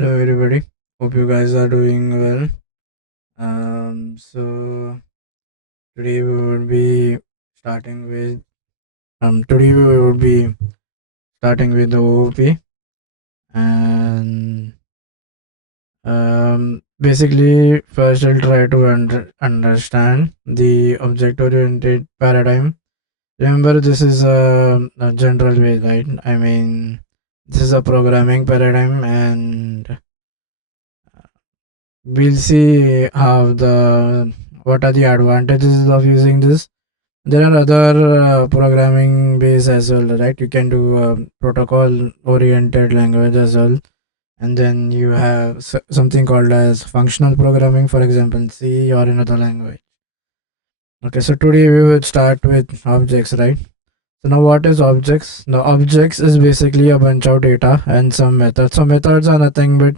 Hello everybody. Hope you guys are doing well. So today we will be starting with the OOP, and basically first I'll try to understand the object oriented paradigm. Remember, this is a general way, right? I mean, this is a programming paradigm, and we'll see how the what are the advantages of using this. There are other programming ways as well, right? You can do protocol oriented language as well, and then you have something called as functional programming, for example C or another language. Okay, so today we will start with objects, right? So now what is objects? Now objects is basically a bunch of data and some methods. So methods are nothing but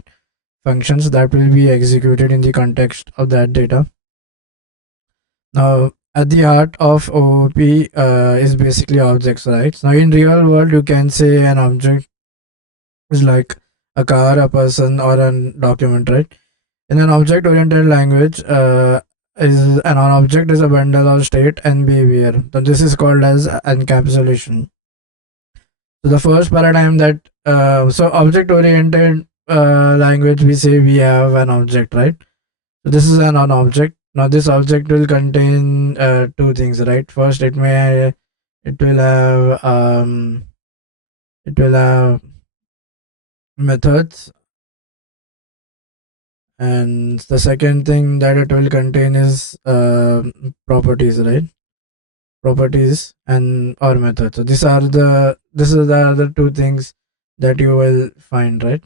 functions that will be executed in the context of that data. Now, at the heart of OOP is basically objects, right? Now, in real world, you can say an object is like a car, a person, or a document, right? In an object-oriented language, an object is a bundle of state and behavior. So this is called as encapsulation. So the first paradigm that so object-oriented language, we say we have an object, right? So this is an object. Now this object will contain two things, right? First, it will have it will have methods, and the second thing that it will contain is properties, right? Properties and or methods. So this is the other two things that you will find, right?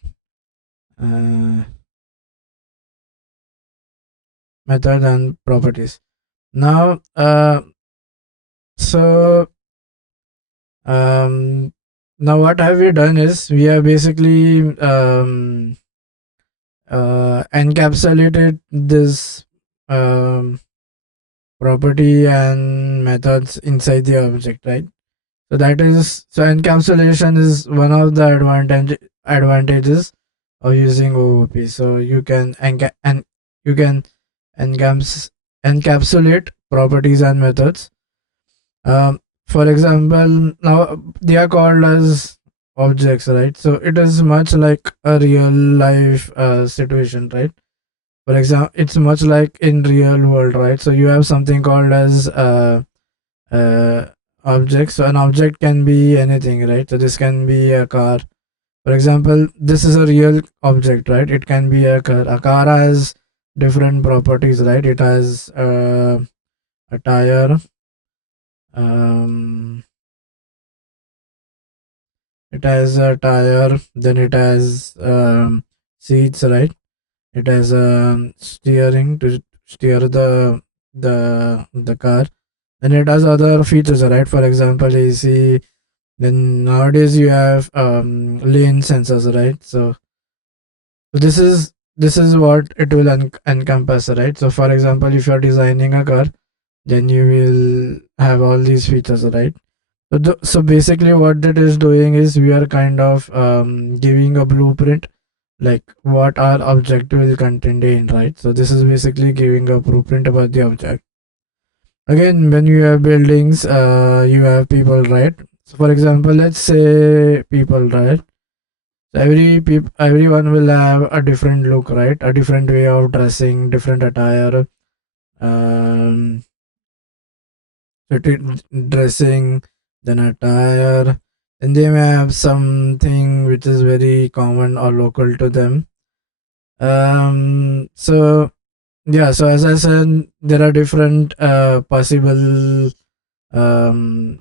Uh, Method and properties. Now, so um, now what have we done is we have basically encapsulated this property and methods inside the object, right? So encapsulation is one of the advantages of using OOP. So you can you can encapsulate properties and methods. For example, now they are called as objects, right? So it is much like a real life situation, right? For example, it's much like in real world, right? So you have something called as uh, objects. So an object can be anything, right? So this can be a car. For example, this is a real object, right? It can be a car. A car has different properties, right? It has a tire. Um, it has a tire. Then it has seats, right? It has steering to steer the car. And it has other features, right? For example, AC. Then nowadays you have lane sensors, right? So this is what it will encompass, right? So for example, if you're designing a car, then you will have all these features, right? So basically what that is doing is we are kind of giving a blueprint, like what our object will contain, right? So this is basically giving a blueprint about the object. Again, when you have buildings, you have people, right? So for example, let's say people, right? So everyone will have a different look, right? A different way of dressing, different attire, um, dressing, then attire, and they may have something which is very common or local to them. So yeah, so as I said, there are different possible um,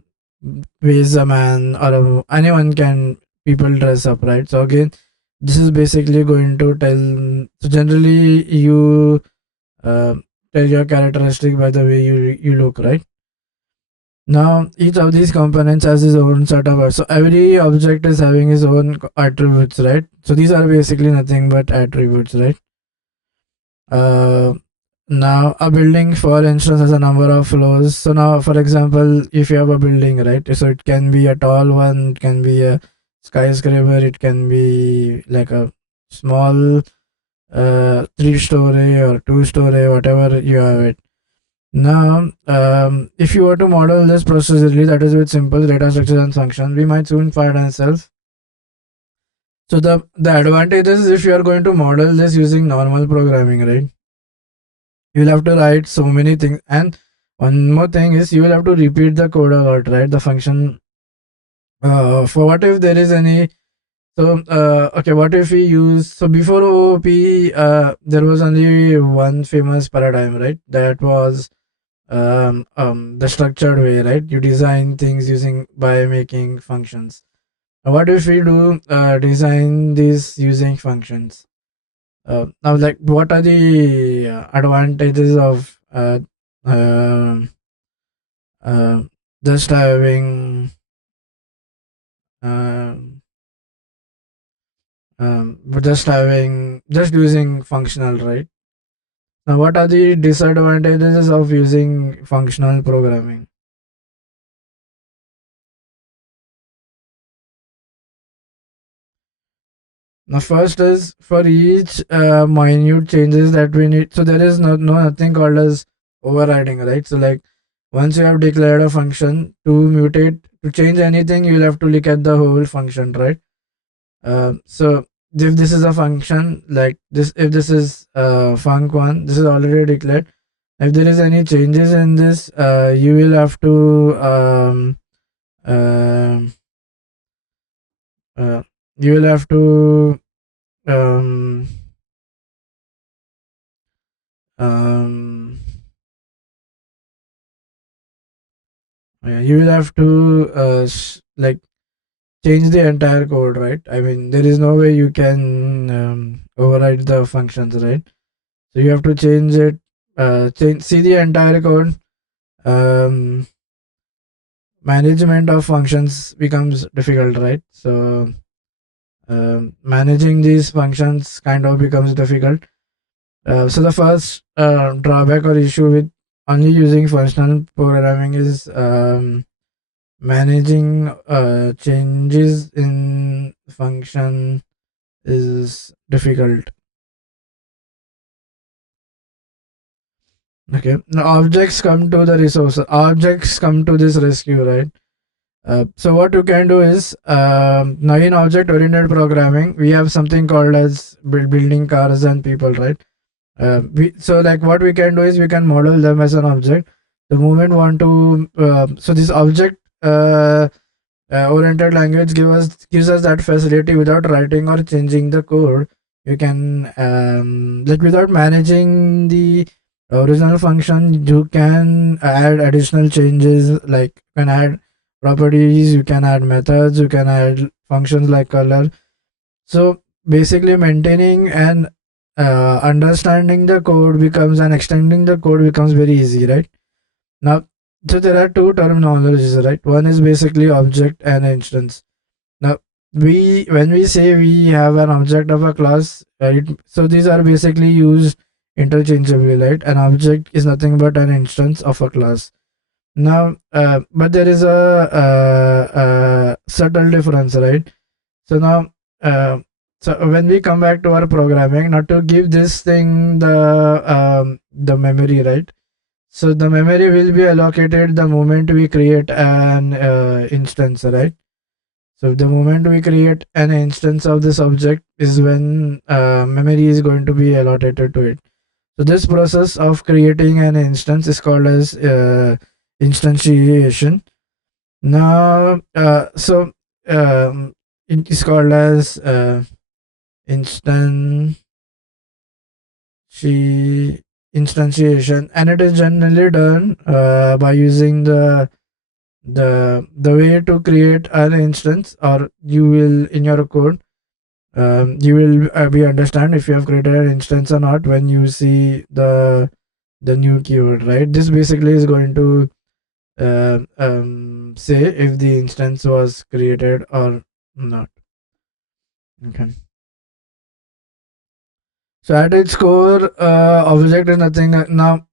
ways a man or anyone can people dress up, right? So again, this is basically going to tell. So generally, you tell your characteristic by the way you look, right? Now, each of these components has its own set of. So every object is having its own attributes, right? So these are basically nothing but attributes, right? Uh, Now, a building, for instance, has a number of floors. So now, for example, if you have a building, right? So it can be a tall one, it can be a skyscraper, it can be like a small 3-story or 2-story, whatever you have it. Now, if you were to model this procedurally, that is with simple data structures and functions, we might soon find ourselves. So the advantage is, if you are going to model this using normal programming, right, you will have to write so many things. And one more thing is, you will have to repeat the code a lot, right? The function. For what if there is any. So okay, what if we use, so before OOP, there was only one famous paradigm, right? That was the structured way, right? You design things using by making functions. What if we do design these using functions? Now, like, what are the advantages of uh, uh, just having um, just using functional, right? Now, what are the disadvantages of using functional programming? Now, first is, for each minute changes that we need. So there is nothing called as overriding, right? So, like, once you have declared a function, to mutate, to change anything, you'll have to look at the whole function, right? So if this is a function like this, if this is func1, this is already declared. If there is any changes in this, you will have to um, uh, you will have to um, um, yeah, you will have to like, change the entire code, right? I mean, there is no way you can override the functions, right? So you have to change it, see the entire code. um, Management of functions becomes difficult, right? So managing these functions kind of becomes difficult. So the first drawback or issue with only using functional programming is managing changes in function is difficult. Okay, now objects come to the resource. Objects come to this rescue, right? So what you can do is, now in object-oriented programming, we have something called as building cars and people, right? So like, what we can do is, we can model them as an object. The moment want to, so this object oriented language gives us that facility without writing or changing the code. You can like, without managing the original function, you can add additional changes, like you can add properties, you can add methods, you can add functions like color. So basically, maintaining and understanding the code becomes, and extending the code becomes very easy, right? Now, so there are two terminologies, right? One is basically object and instance. Now, when we say we have an object of a class, so these are basically used interchangeably, right? An object is nothing but an instance of a class. Now, but there is a subtle difference, right? So now, so when we come back to our programming, not to give this thing the memory, right? So the memory will be allocated the moment we create an instance, right? So the moment we create an instance of this object is when memory is going to be allotted to it. So this process of creating an instance is called as instantiation. Now, it is called as instantiation, and it is generally done by using the way to create an instance, or you will, in your code, you will be understand if you have created an instance or not when you see the new keyword, right? This basically is going to say if the instance was created or not. Okay. So at its core, object is nothing. Now,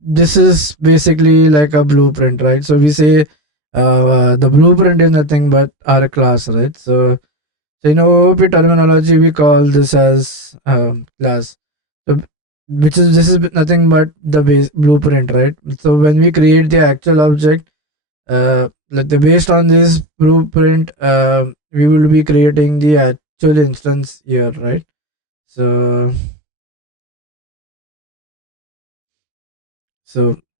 this is basically like a blueprint, right? So we say the blueprint is nothing but our class, right? So So in OOP terminology, we call this as class. So which is this is nothing but the base blueprint, right? So when we create the actual object, based on this blueprint, we will be creating the actual instance here, right? So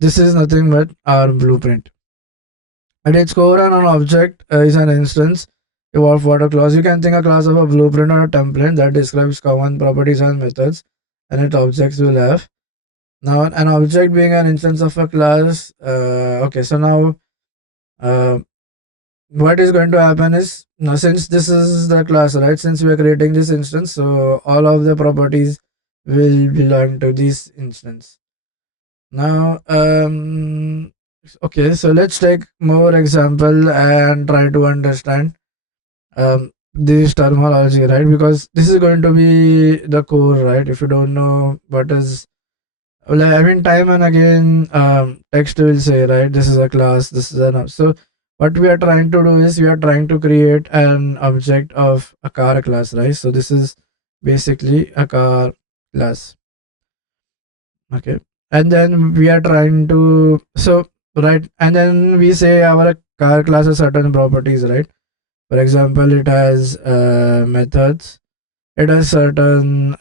this is nothing but our blueprint. At its core, an object is an instance of what a class. You can think a class of a blueprint or a template that describes common properties and methods, and its objects will have. Now, an object being an instance of a class. Okay, so now what is going to happen is, now since this is the class, right? Since we are creating this instance, so all of the properties will belong to this instance. Now, okay, so let's take more example and try to understand this terminology, right? Because this is going to be the core, right? If you don't know what is, well, I mean, time and again, text will say, right, this is a class, this is an. So, what we are trying to do is we are trying to create an object of a car class, right? So, this is basically a car class. Okay. And then we are trying to, so, right, and then we say our car class has certain properties, right? For example, it has methods, it has certain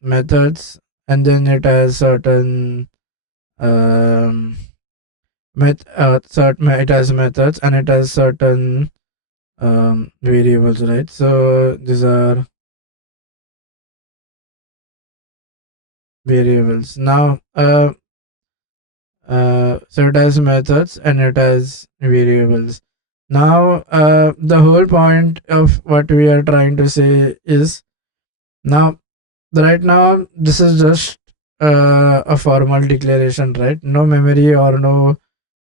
methods, and then it has certain um, it has methods, and it has certain variables, right? So these are variables. Now, so it has methods and it has variables. Now, the whole point of what we are trying to say is, now, right now, this is just a formal declaration, right? No memory or no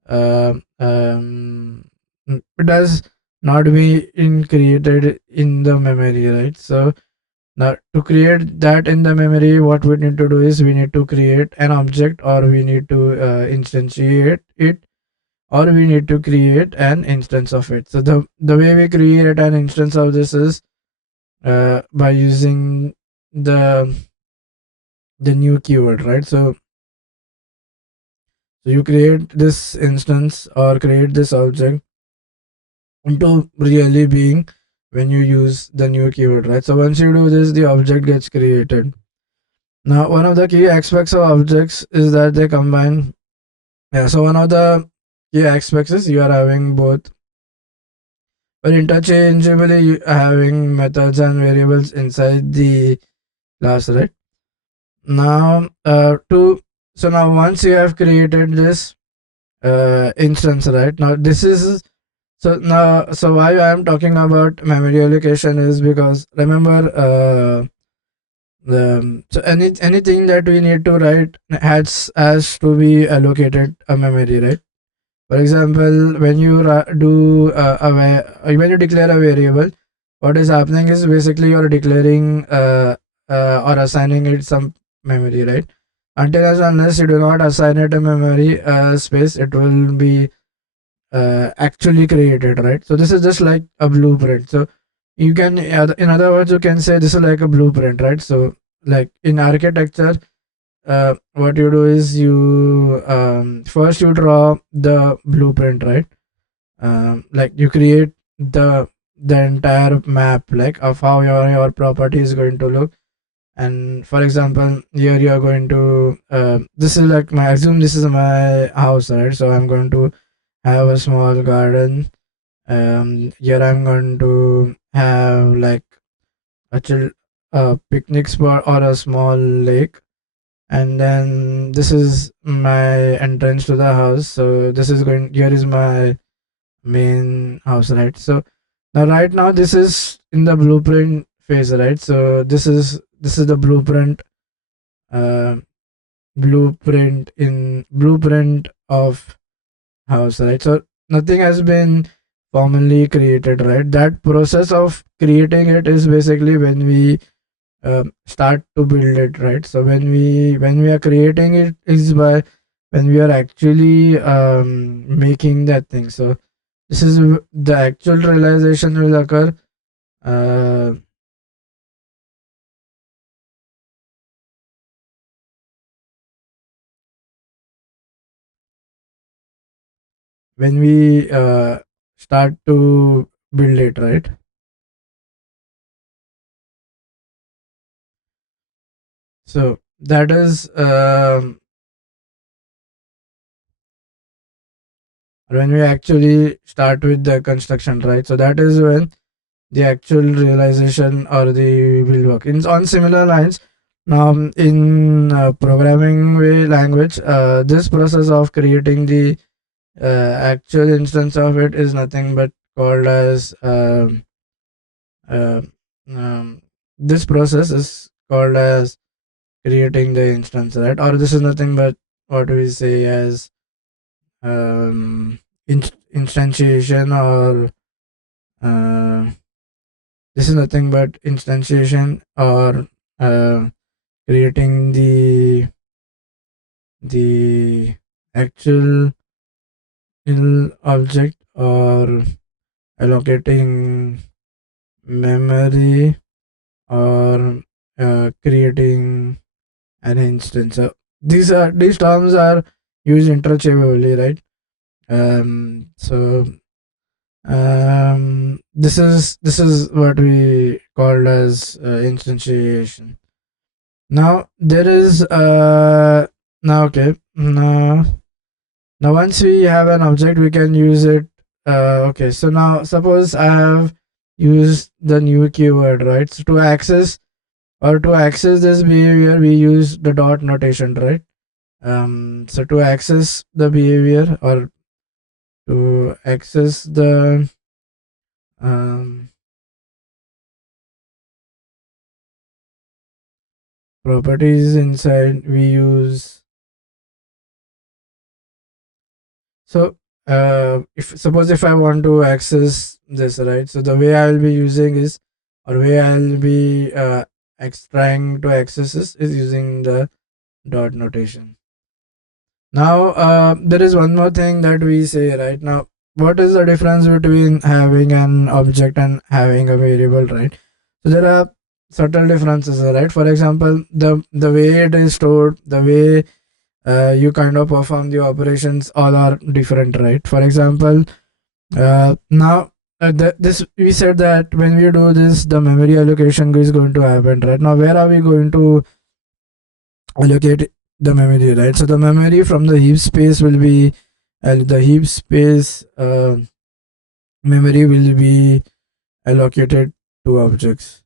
it has not be created in the memory, right? So now to create that in the memory, what we need to do is we need to create an object, or we need to instantiate it, or we need to create an instance of it. So the way we create an instance of this is by using the new keyword, right? So you create this instance or create this object into really being when you use the new keyword, right? So once you do this, the object gets created. Now, one of the key aspects of objects is that they combine. Yeah, so one of the key aspects is you are having both, but interchangeably you are having methods and variables inside the class, right? Now, so now once you have created this instance, right? Now this is, so why I am talking about memory allocation is because remember, so anything that we need to write has to be allocated a memory, right? For example, when you do when you declare a variable, what is happening is basically you're declaring or assigning it some memory, right? Until as unless you do not assign it a memory space, it will be actually created, right? So this is just like a blueprint. So you can, in other words, you can say this is like a blueprint, right? So like in architecture, what you do is you first you draw the blueprint, right? Like you create the entire map, like of how your property is going to look. And for example, here you are going to this is like my, assume this is my house, right? So I'm going to have a small garden. Here I'm going to have like a picnic spot or a small lake, and then this is my entrance to the house. So this is going, here is my main house, right? So now right now this is in the blueprint phase, right? So this is the blueprint, uh, blueprint of house, right? So nothing has been formally created, right? That process of creating it is basically when we start to build it, right? So when we are creating it is by when we are actually making that thing. So This is the actual realization will occur uh, when we start to build it, right? So that is when we actually start with the construction, right? So that is when the actual realization or the will work. On similar lines, now in programming way language, this process of creating the actual instance of it is nothing but called as uh, um, this process is called as creating the instance, right? Or this is nothing but what we say as um, instantiation, or this is nothing but instantiation, or creating the actual object, or allocating memory, or creating an instance. So these terms are used interchangeably, right? So this is what we called as instantiation. Now there is now okay now once we have an object, we can use it. Okay, so now suppose I have used the new keyword, right? So to access this behavior, we use the dot notation, right? So to access the behavior, or to access the um, properties inside, we use. So if I want to access this, right? So the way I'll be using is, or way I'll be trying to access is using the dot notation. Now there is one more thing that we say, right? Now, what is the difference between having an object and having a variable, right? So there are subtle differences, right? For example, the way it is stored, the way you kind of perform the operations, all are different, right? For example, now this we said that when we do this, the memory allocation is going to happen, right? Now where are we going to allocate the memory, right? So the memory from the heap space will be the heap space memory will be allocated to objects.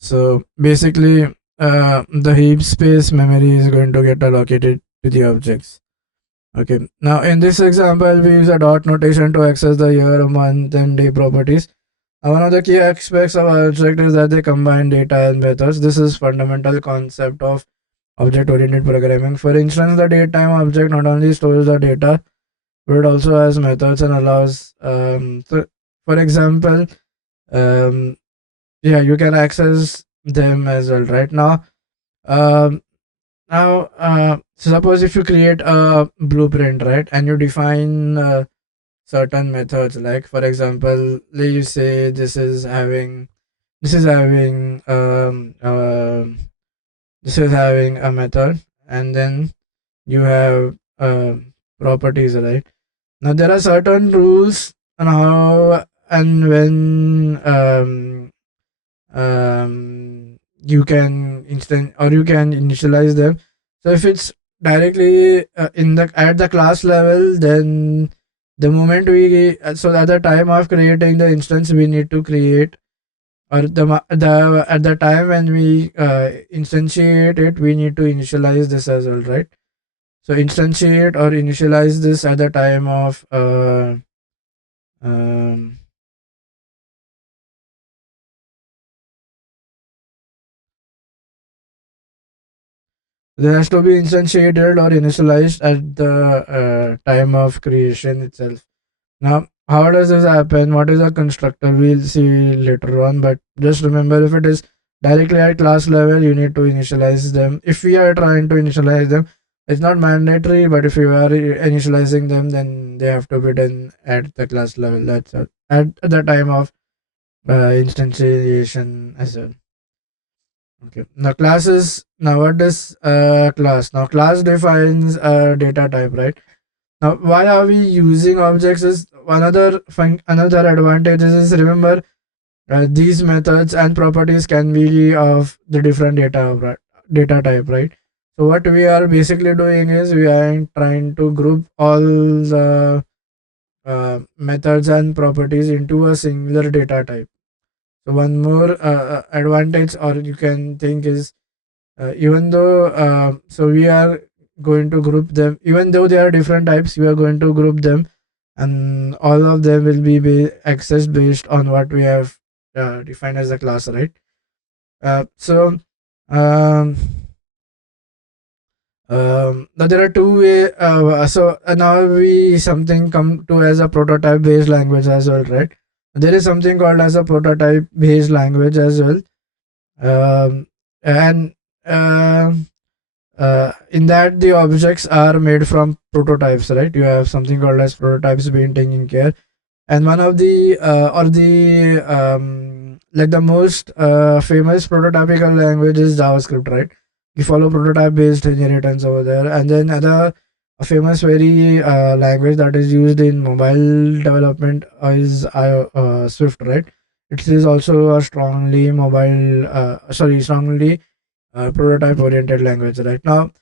So basically, the heap space memory is going to get allocated to the objects. Okay. Now in this example, we use a dot notation to access the year, month, and day properties. One of the key aspects of object is that they combine data and methods. This is fundamental concept of object-oriented programming. For instance, the datetime object not only stores the data, but it also has methods and allows. So, for example, um, yeah, you can access them as well. Right now, um, so suppose if you create a blueprint, right, and you define certain methods, like for example, let you say this is having a method, and then you have properties, right? Now there are certain rules on how and when you can instant or you can initialize them. So if it's directly in the at the class level, then the moment we so at the time of creating the instance, we need to create, or the at the time when we instantiate it, we need to initialize this as well, right? So instantiate or initialize this at the time of um, there has to be instantiated or initialized at the time of creation itself. Now, how does this happen? What is a constructor? We'll see later on, but just remember, if it is directly at class level you need to initialize them. If we are trying to initialize them, it's not mandatory, but if you are initializing them, then they have to be done at the class level. That's at the time of instantiation as well. Okay. Now classes. Now what is class? Now class defines a data type, right? Now why are we using objects? Is another advantage is, remember, these methods and properties can be of the different data type, right? So what we are basically doing is we are trying to group all the methods and properties into a singular data type. So one more advantage, or you can think, is even though so we are going to group them, even though they are different types, we are going to group them, and all of them will be accessed based on what we have defined as a class, right? So um, now there are two way. Now we something come to as a prototype based language as well, right? There is something called as a prototype based language as well, and in that the objects are made from prototypes, right? You have something called as prototypes being taken care, and one of the or the like the most famous prototypical language is JavaScript, right? You follow prototype based inheritance over there, and then other a famous very language that is used in mobile development is Swift, right? It is also a strongly mobile strongly prototype oriented language, right? Now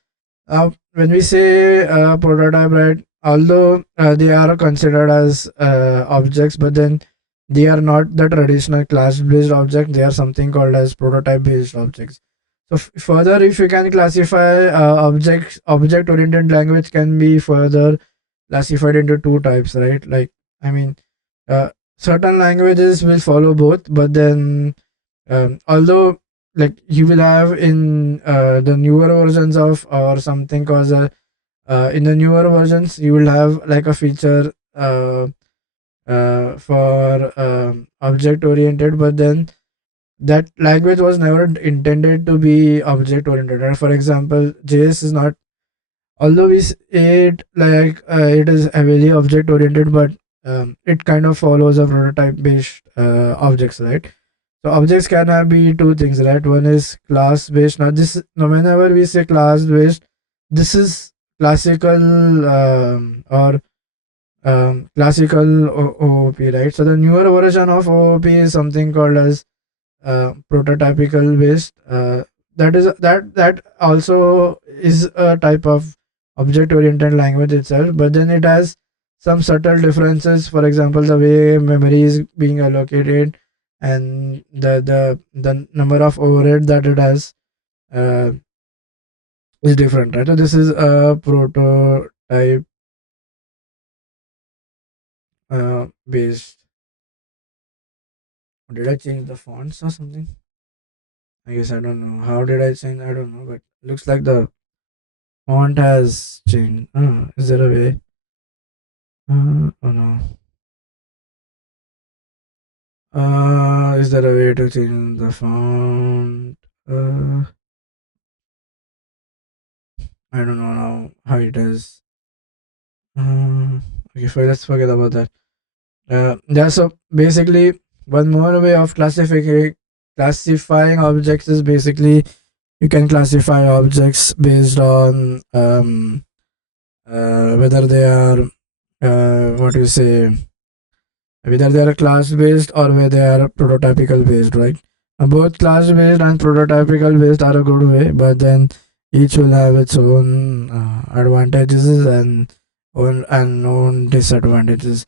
when we say prototype, right, although they are considered as objects, but then they are not the traditional class based object. They are something called as prototype based objects. So further, if you can classify object oriented language can be further classified into two types, right? Like, I mean, uh, certain languages will follow both, but then although, like, you will have in the newer versions of or something called in the newer versions you will have like a feature for object oriented, but then that language was never intended to be object oriented. And for example, JS is not, although we say it like it is heavily object oriented, but it kind of follows a prototype based objects, right? So objects can have be two things, right? One is class based. Now whenever we say class based, this is classical classical OOP, right? So the newer version of OOP is something called as prototypical based. That also is a type of object oriented language itself, but then it has some subtle differences. For example, the way memory is being allocated and the number of overhead that it has uh, is different, right? So this is a prototype based. Did I change the fonts or something? I guess I don't know. How did I change? I don't know, but looks like the font has changed. Is there a way? Oh no. Is there a way to change the font? I don't know now how it is. Okay, fine, let's forget about that. Yeah, so basically, one more way of classifying objects is basically you can classify objects based on whether they are what you say, whether they are class based or whether they are prototypical based, right? Both class based and prototypical based are a good way, but then each will have its own advantages and own disadvantages.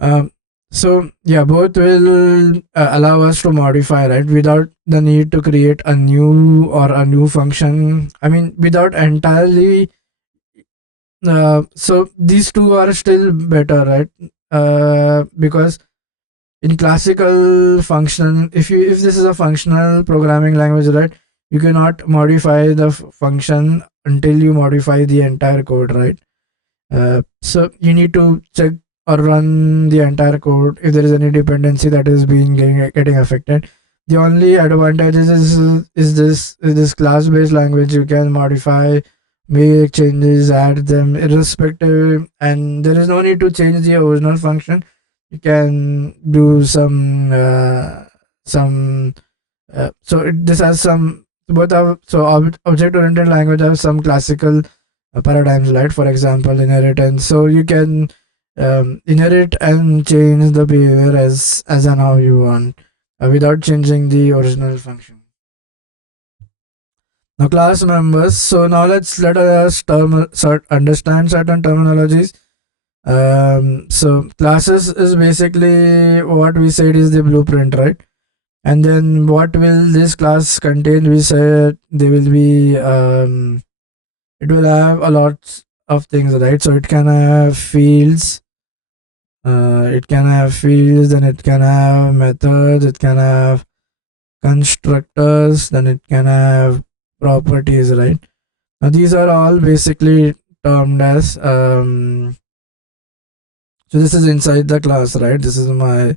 Um, so yeah, both will allow us to modify, right, without the need to create a new function. I mean, without entirely. So these two are still better, right? Because in classical function, if this is a functional programming language, right, you cannot modify the function until you modify the entire code, right? So you need to check or run the entire code if there is any dependency that is getting affected. The only advantage is this class based language. You can modify, make changes, add them irrespective, and there is no need to change the original function. You can do some so this has some both have so object oriented language have some classical paradigms, right? For example, inheritance. So you can inherit and change the behavior as and how you want without changing the original function. Now class members. So now let us understand certain terminologies. So classes is basically what we said is the blueprint, right? And then what will this class contain? We said they will be it will have a lot of things, right? So it can have fields, then it can have methods, it can have constructors, then it can have properties, right? Now these are all basically termed as so this is inside the class, right? This is my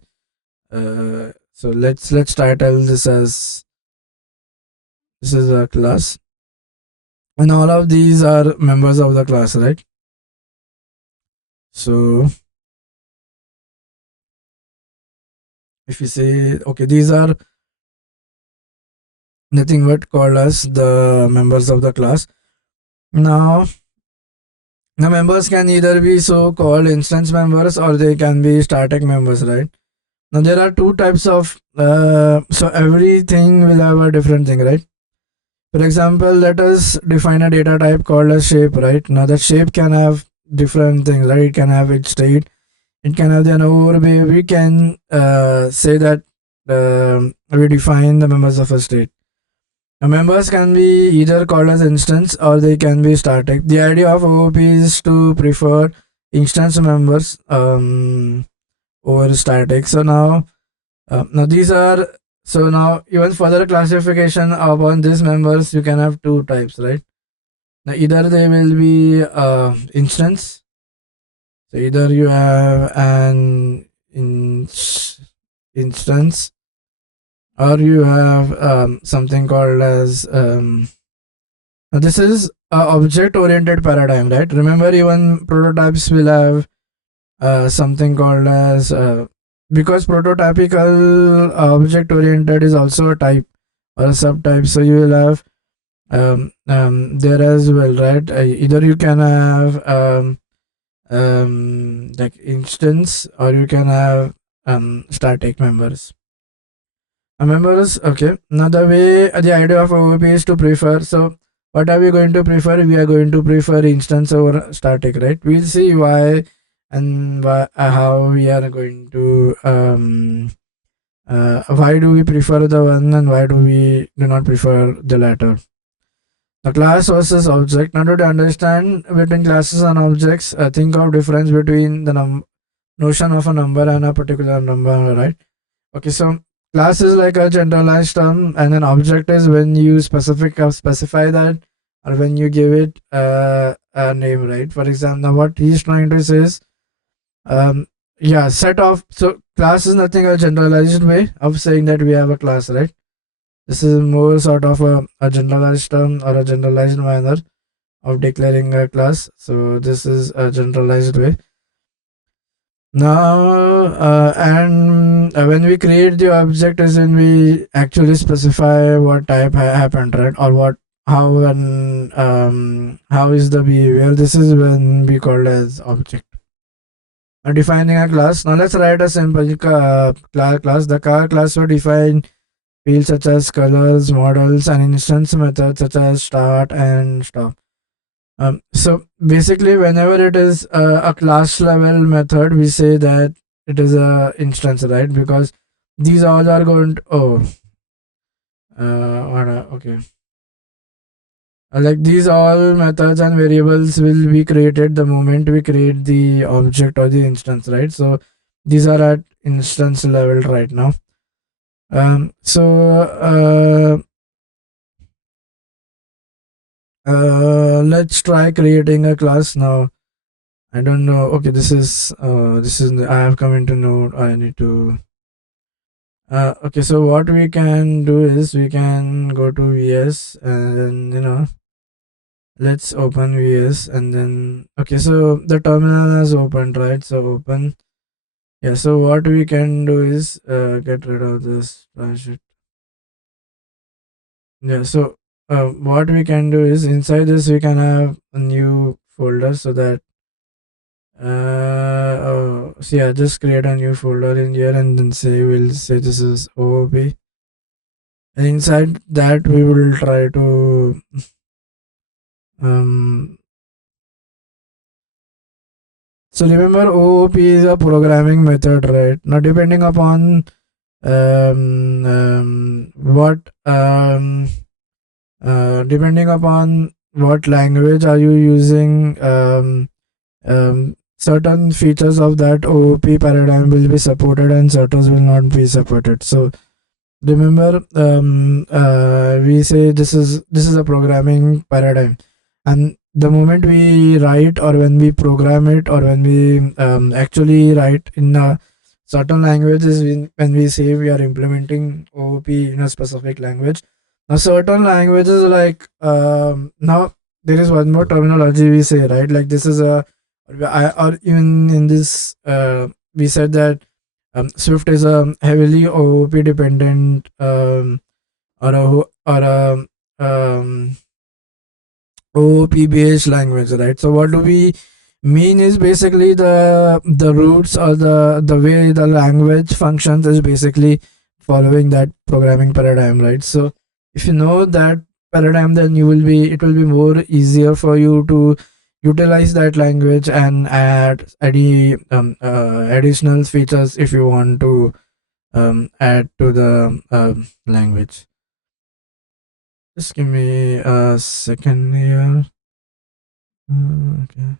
so let's title this as this is a class, and all of these are members of the class, right? So if you say okay, these are nothing but called as the members of the class. Now the members can either be so called instance members or they can be static members, right? Now there are two types of so everything will have a different thing, right? For example, let us define a data type called a shape, right? Now that shape can have different things, right? It can have its state, it can have the overview. We can say that we define the members of a state. Now, members can be either called as instance or they can be static. The idea of OOP is to prefer instance members over static. So now these are so now even further classification upon these members, you can have two types, right? Now either they will be instance. So either you have an instance or you have something called as now this is a object oriented paradigm, right? Remember, even prototypes will have something called as because prototypical object oriented is also a type or a subtype, so you will have there as well, right? Either you can have like instance or you can have static members. Members, okay. Now the way the idea of OOP is to prefer. So what are we going to prefer? We are going to prefer instance over static, right? We'll see why and how we are going to why do we prefer the one and why do not prefer the latter. The class versus object. Now to understand between classes and objects, think of difference between the notion of a number and a particular number, right? Okay, so class is like a generalized term, and an object is when you specify that, or when you give it a name, right? For example, now what he's trying to say is, yeah, set of so class is nothing a generalized way of saying that we have a class, right? This is more sort of a generalized term or a generalized manner of declaring a class. So this is a generalized way. Now, and when we create the object is when we actually specify what type happened, right? Or what, how and how is the behavior. This is when we call as object. Defining a class. Now let's write a simple class. The car class will define fields such as colors, models, and instance methods such as start and stop. So basically, whenever it is a class level method, we say that it is a instance, right? Because these all are going to okay. Like these all methods and variables will be created the moment we create the object or the instance, right? So these are at instance level right now. Let's try creating a class now. I don't know. Okay, this is I have come into node. I need to Okay, so what we can do is we can go to VS and then let's open VS and then okay, so the terminal has opened, right? So open. Yeah, so what we can do is get rid of this trash it. Yeah, so what we can do is inside this we can have a new folder so that so yeah, just create a new folder in here and then we'll say this is OOP. And inside that we will try to um so remember OOP is a programming method, right? Now depending upon what depending upon what language are you using, certain features of that OOP paradigm will be supported and certain will not be supported. So remember, we say this is a programming paradigm, and the moment we write or when we program it or when we actually write in a certain languages, when we say we are implementing OOP in a specific language. Now certain languages like now there is one more terminology we say, right, like this is a or even in this we said that Swift is a heavily OOP dependent or a OOP based language, right? So what do we mean is basically the roots or the way the language functions is basically following that programming paradigm, right? So if you know that paradigm, then it will be more easier for you to utilize that language and add any additional features if you want to add to the language. Just give me a second here. Okay.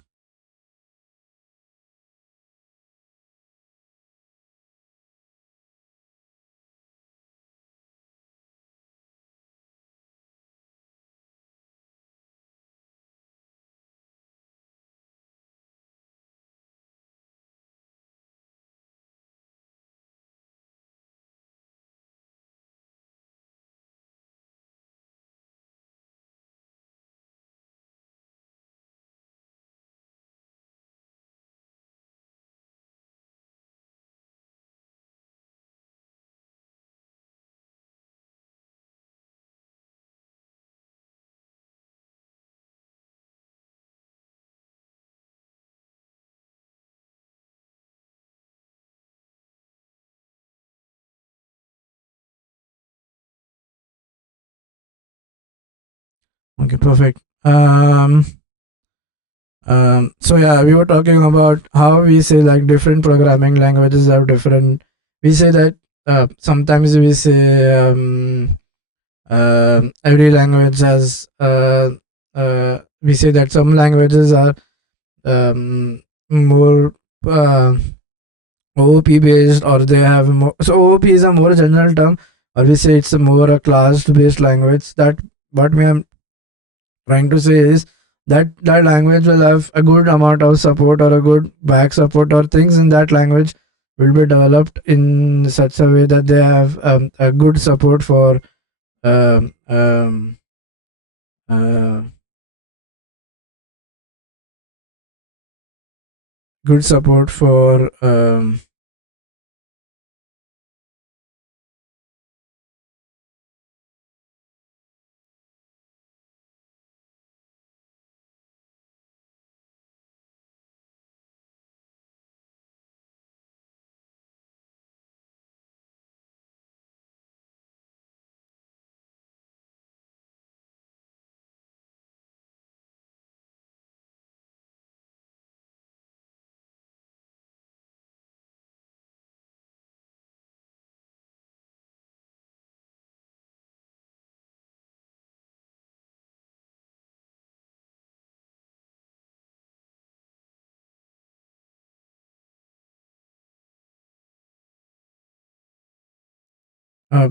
Okay, perfect. So yeah, we were talking about how we say like different programming languages have different. We say that sometimes we say every language has. We say that some languages are more OOP based, or they have more. So OOP is a more general term, or we say it's a more a class based language. That what we are trying to say is that that language will have a good amount of support or a good back support, or things in that language will be developed in such a way that they have a good support for um, um, uh, good support for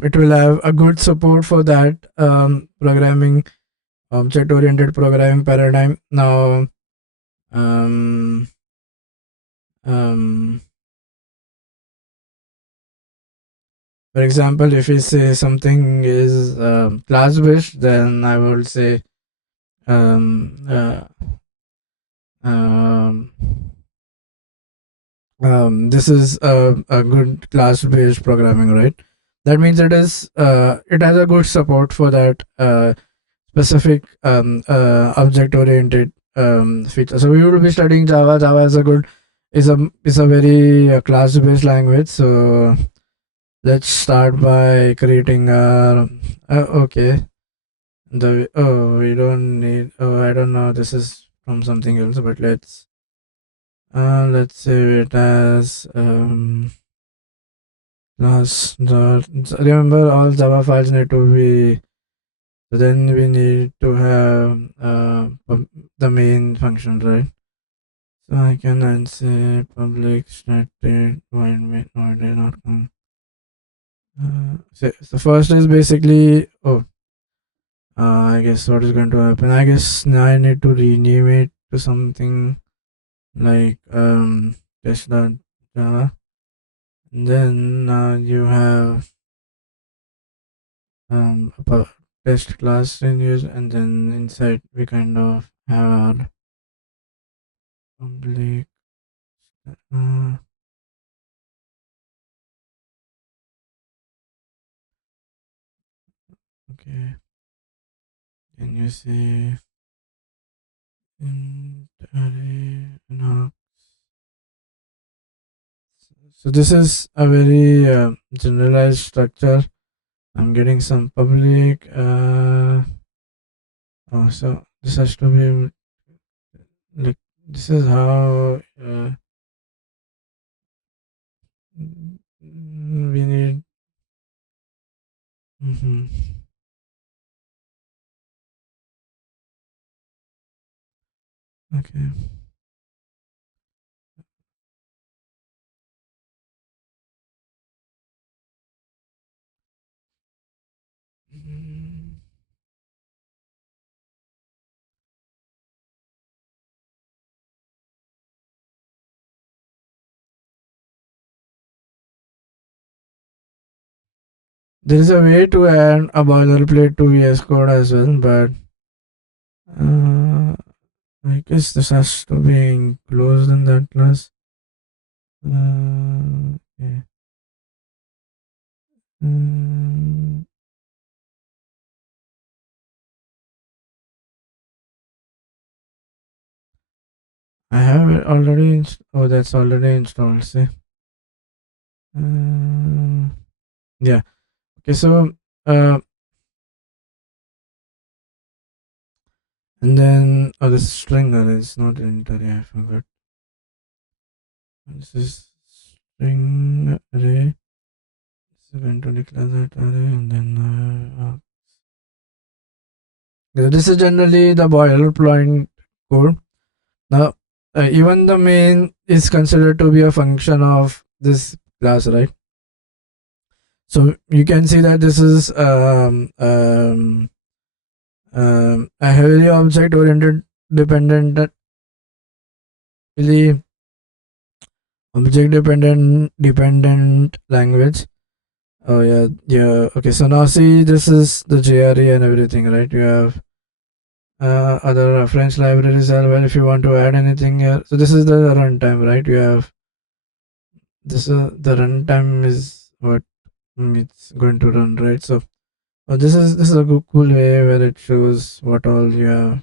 it will have a good support for that programming object oriented programming paradigm. Now um, um, For example, if we say something is class based, then I would say um, uh, um, this is a good class based programming, right? That means it has a good support for that specific object oriented feature. So we will be studying Java. Java is a good is a very class based language. So let's start by creating a okay. We don't need, I don't know, this is from something else, but let's save it as class dot. Remember, all Java files need to be. So then we need to have the main function, right? So I can then say public static void main void outcome. So first is basically, I guess what is going to happen. I guess now I need to rename it to something like test.java. And then you have a test class in use, and then inside we kind of have our public. Uh, okay, can you see int array no. So this is a very generalized structure. I'm getting some public. So this has to be like this is how we need. Mhm. Okay. Mm. There is a way to add a boilerplate to VS Code as well, but uh, I guess this has to be enclosed in that class. Okay. Mm, I have it already. Oh, that's already installed. See. Yeah. Okay. So, uh, and then this string array is not int array. I forgot. This is string array. So I'm going to declare that array, and then this is generally the boilerplate code. Now, even the main is considered to be a function of this class, right? So you can see that this is a heavily object oriented dependent, really object dependent language. Oh yeah, yeah. Okay, so now see, this is the JRE and everything, right? You have other reference libraries as well if you want to add anything here. So this is the runtime, right? You have this. The runtime is what it's going to run, right? So this is a cool way where it shows what all you have.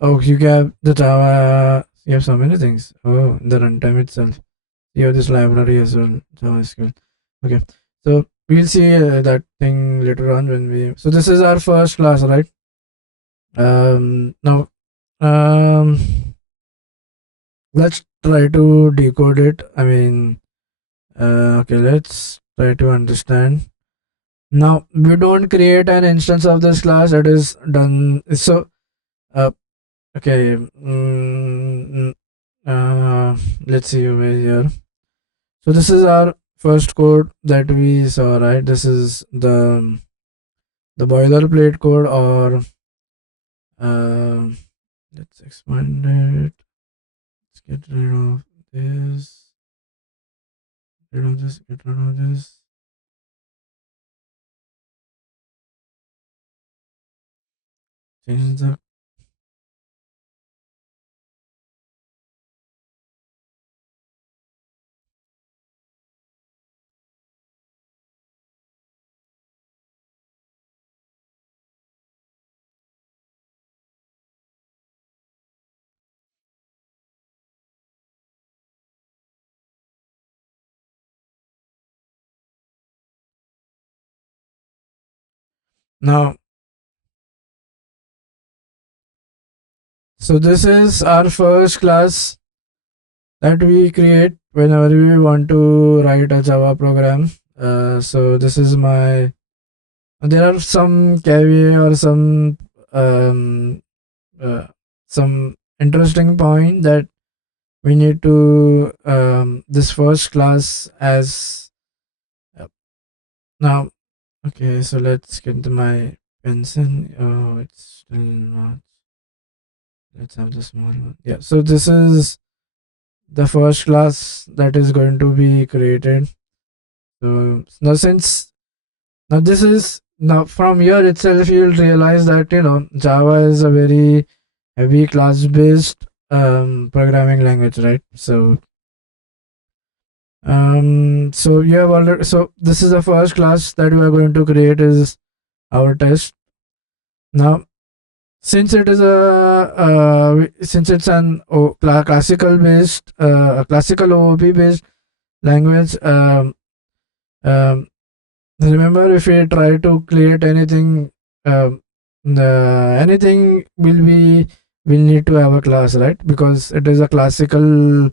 Oh, you have the Java. You have so many things. Oh, the runtime itself. You have this library as well, JavaScript. Okay, so we'll see that thing later on when we. So this is our first class, right? Now, um, let's try to decode it. I mean, okay, let's try to understand. Now, we don't create an instance of this class. It is done. So, uh, okay. Let's see over here. So this is our first code that we saw, right? This is the boilerplate code, or uh, let's expand it. Let's get rid of this. rid of this, get rid of this. Change the. Now, so this is our first class that we create whenever we want to write a Java program. So this is my. There are some caveat or um, uh, some interesting point that we need to this first class as now. Okay, so let's get to my pencil. Oh, it's still not. Let's have the small one. Yeah, so this is the first class that is going to be created. So now since now this is now from here itself you'll realize that Java is a very heavy class based programming language, right? So you have already, so this is the first class that we are going to create is our test. Now since it is since it's an classical based classical OOP based language, um, remember if we try to create anything, anything will need to have a class, right? Because it is a classical,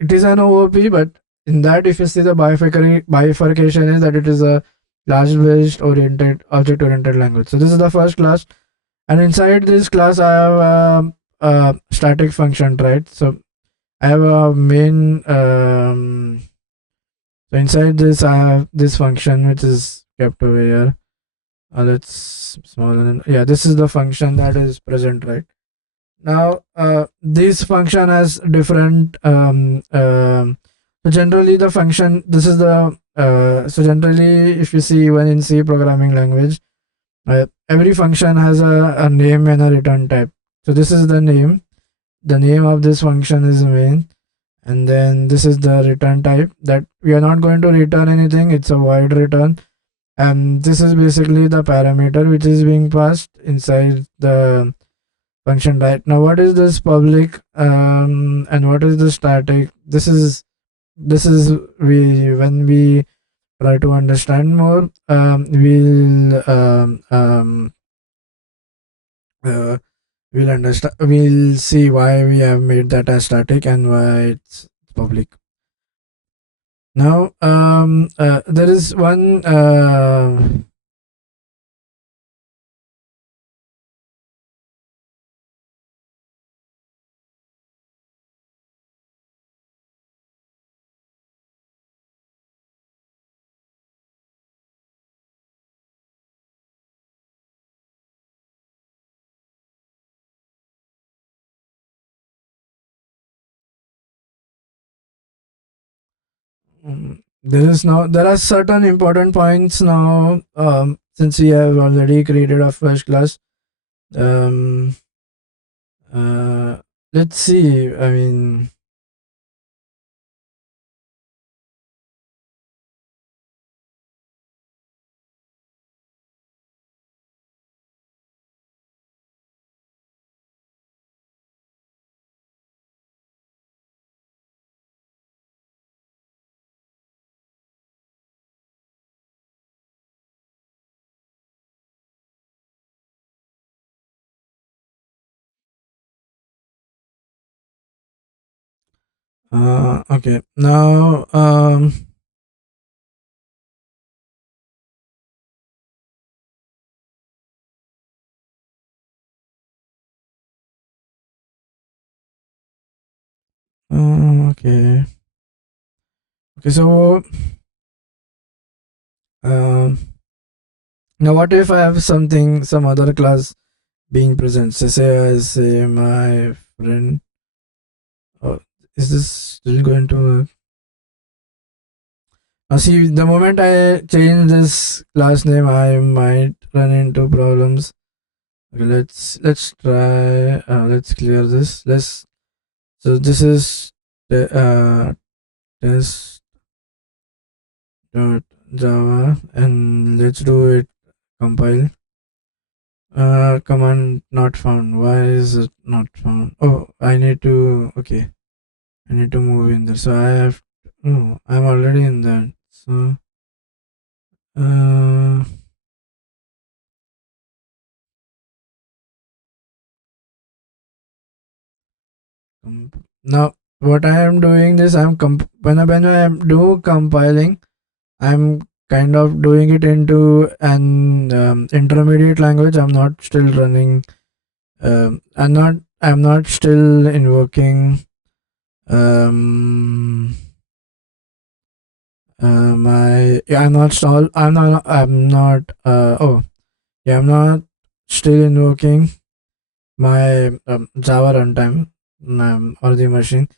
it is an OOP, but in that if you see the bifurcation is that it is a class based oriented object oriented language. So this is the first class, and inside this class I have a static function, right? So I have a main, so inside this I have this function which is kept over here. Let's smaller than, yeah, this is the function that is present, right? Now this function has different so generally the function, this is the so generally if you see when in C programming language, every function has a name and a return type. So this is the name. The name of this function is main, and then this is the return type that we are not going to return anything. It's a void return, and this is basically the parameter which is being passed inside the function. Right now, what is this public and what is the static? This is we when we try to understand more, uh, we'll see why we have made that as static and why it's public. Now there is one there are certain important points now, since we have already created our first class. um let's see, I mean, okay, now okay, so um now what if I have some other class being present? So say I say my friend. Oh, is this still going to work? See, the moment I change this class name, I might run into problems. Okay, let's try. Let's clear this. Let's. So this is the test dot java, and let's do it. Compile. Command not found. Why is it not found? Oh, I need to. Okay, I need to move in there. So I have. No, I'm already in that. So uh, now what I am doing this. When I am do compiling, I'm kind of doing it into an intermediate language. I'm not still running. I'm not still invoking. Um, my yeah, I'm not stall. I'm not. I'm not. Oh yeah, I'm not still invoking my Java runtime or the machine.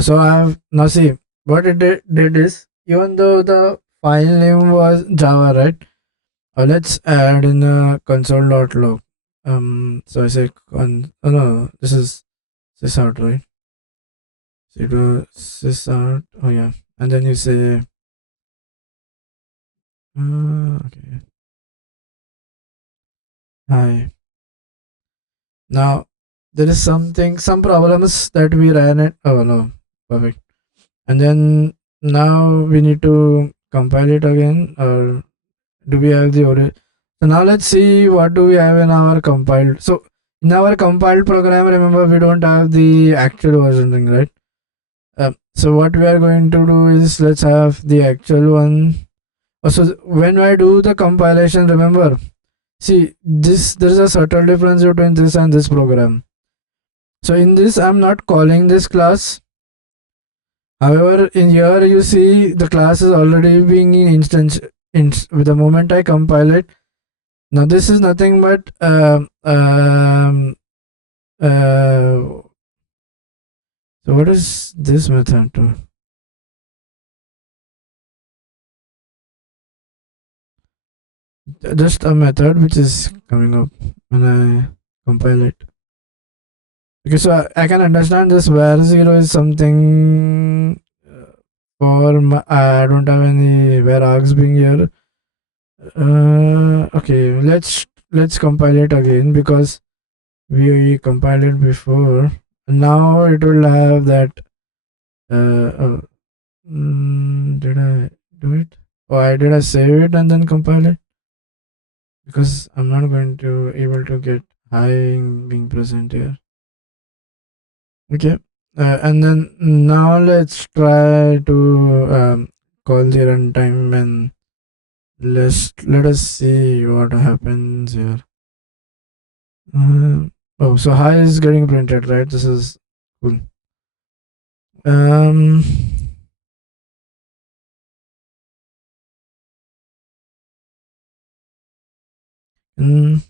So I have now see what did is, even though the file name was Java, right? Let's add in a console.log. So I say oh no, this is sysout, right? So you do sysout. Oh yeah, and then you say okay, hi. Now there is some problems that we ran it. Oh no, perfect. And then now we need to compile it again, or do we have the origin? So now let's see what do we have in our compiled. So in our compiled program, remember we don't have the actual version thing, right? So what we are going to do is let's have the actual one. So when I do the compilation, remember, see this there is a subtle difference between this and this program. So in this, I'm not calling this class. However, in here you see the class is already being in instance. With the moment I compile it, now this is nothing but uh, so what is this method? Just a method which is coming up when I compile it. Okay, so I can understand this where zero is something for my, I don't have any where args being here. Okay, let's compile it again because we compiled it before. Now it will have that. Uh, did I do it? Oh, I did. I save it and then compile it because I'm not going to able to get high being present here. Okay, and then now let's try to call the runtime and let us see what happens here. Oh, so high is getting printed, right? This is cool. Um, mm,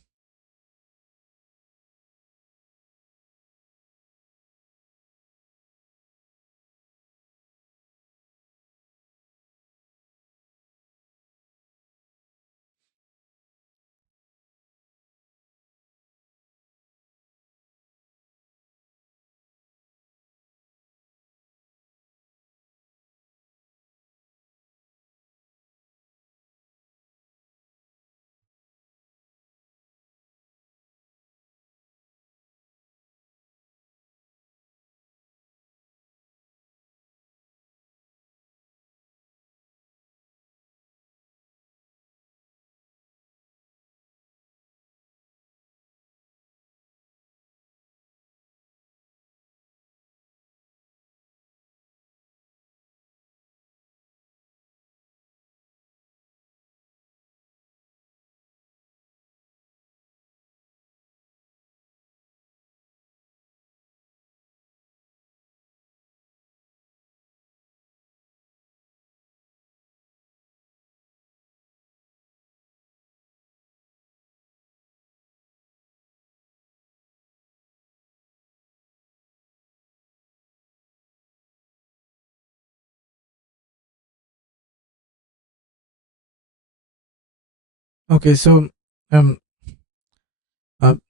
Okay, so um,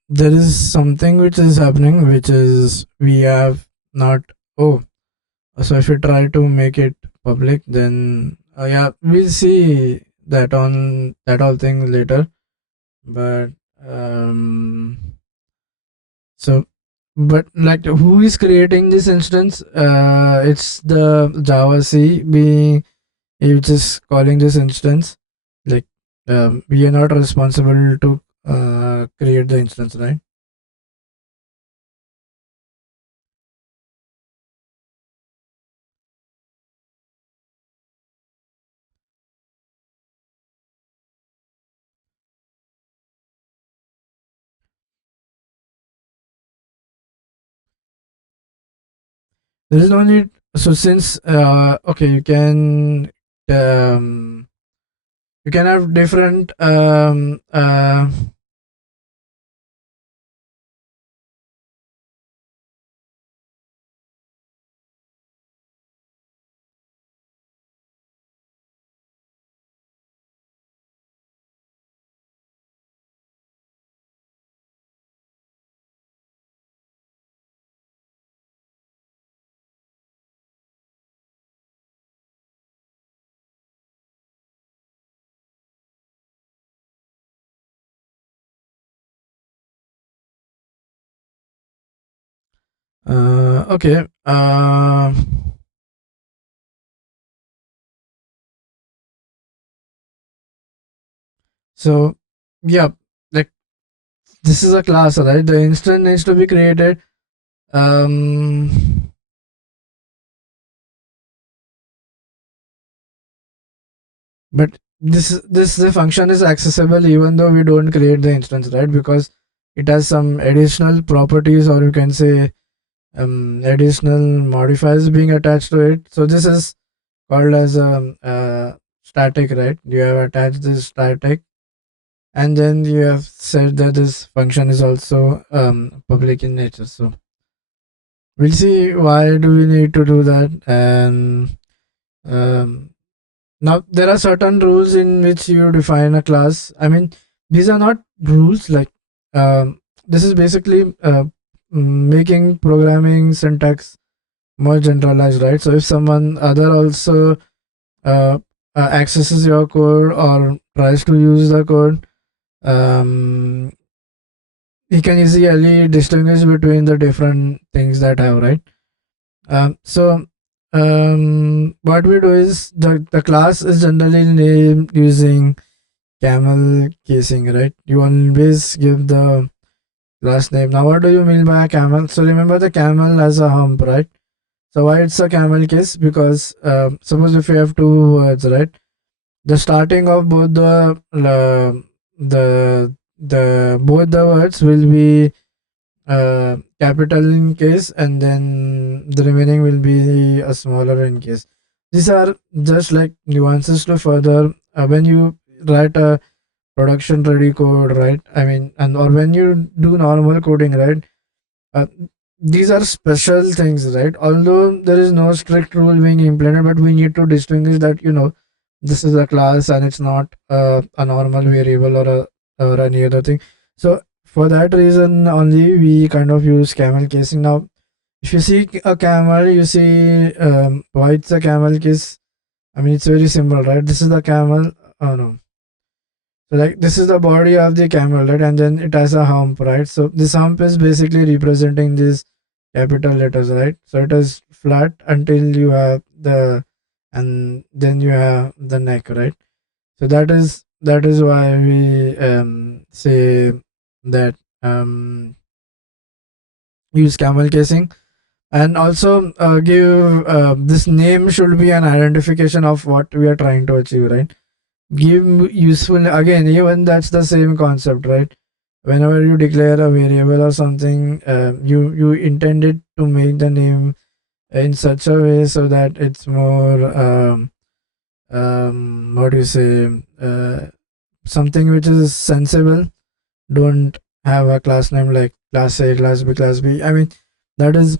there is something which is happening, which is we have not. Oh, so if we try to make it public, then yeah, we'll see that on that whole thing later. But um, so, but like, who is creating this instance? It's the Java C being which is calling this instance. Like, we are not responsible to create the instance, right? There is no need. So since okay, um, you can have different okay. So yeah, like this is a class, right? The instance needs to be created. Um, but this the function is accessible even though we don't create the instance, right? Because it has some additional properties, or you can say additional modifiers being attached to it. So this is called as static, right? You have attached this static, and then you have said that this function is also public in nature. So we'll see why do we need to do that. And um, now there are certain rules in which you define a class. I mean, these are not rules, like this is basically making programming syntax more generalized, right? So if someone other also uh, accesses your code or tries to use the code, um, he can easily distinguish between the different things that have, right? So what we do is the class is generally named using camel casing, right? You always give the class name. Now what do you mean by a camel? So remember, the camel has a hump, right? So why it's a camel case? Because suppose if you have two words, right? The starting of both the both the words will be capital in case, and then the remaining will be a smaller in case. These are just like nuances to further when you write a production ready code, right? I mean, and or when you do normal coding, right? uh, these are special things, right? Although there is no strict rule being implemented, but we need to distinguish that, this is a class and it's not a normal variable or any other thing. So for that reason only we kind of use camel casing. Now if you see a camel, you see why it's a camel case. I mean, it's very simple, right? This is the camel. Oh no, so like this is the body of the camel, right? And then it has a hump, right? So this hump is basically representing these capital letters, right? So it is flat until you have and then you have the neck, right? So that is why we say that use camel casing. And also give this name should be an identification of what we are trying to achieve, right? Give useful, again, even that's the same concept, right? Whenever you declare a variable or something, you intend it to make the name in such a way so that it's more what do you say, something which is sensible. Don't have a class name like class A, class B, class B. I mean, that does